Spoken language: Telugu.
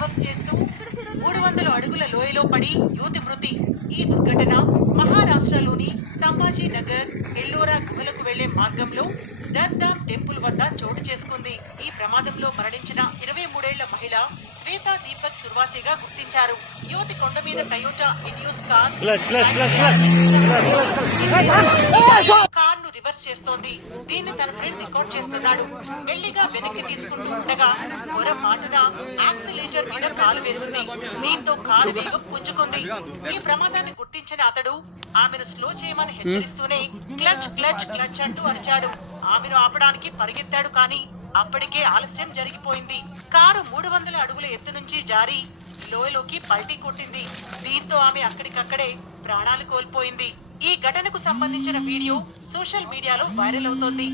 రివర్స్ చేస్తూ 300 అడుగుల లోయలో పడి యువతి మృతి. ఈ దుర్ఘటన మహారాష్ట్రలోని సంభాజీ నగర్ ఎల్లోరా గుహలకు వెళ్లే మార్గంలో దర్దామ్ టెంపుల్ వద్ద చోటు చేసుకుంది. ఈ ప్రమాదంలో మరణించిన 23 ఏళ్ల మహిళ శ్వేతా దీపక్ సుర్వాసిగా గుర్తించారు. యువతి కొండ మీద టయోటా ఇనియోస్ కార్ ను రివర్స్ చేస్తోంది. దీన్ని తన ఫ్రెండ్ రికార్డ్ చేస్తున్నాడు. మెల్లిగా వెనక్కి తీసుకుంటూ ఉండగా పొరపాటున యాక్సిలేటర్ మీద కాలు వేసింది. దీంతో కారు వేగం పుంజుకుంది. ఈ ప్రమాదాన్ని గుర్తించిన అతడు ఆమెను స్లో చేయమని హెచ్చరిస్తూనే క్లచ్ క్లచ్ క్లచ్ అంటూ అరిచాడు. ఆమెను ఆపడానికి పరిగెత్తాడు, కానీ అప్పటికే ఆలస్యం జరిగిపోయింది. కారు 300 అడుగుల ఎత్తు నుంచి జారి లోయలోకి పల్టీ కొట్టింది. దీంతో ఆమె అక్కడికక్కడే ప్రాణాలు కోల్పోయింది. ఈ ఘటనకు సంబంధించిన వీడియో సోషల్ మీడియాలో వైరల్ అవుతోంది.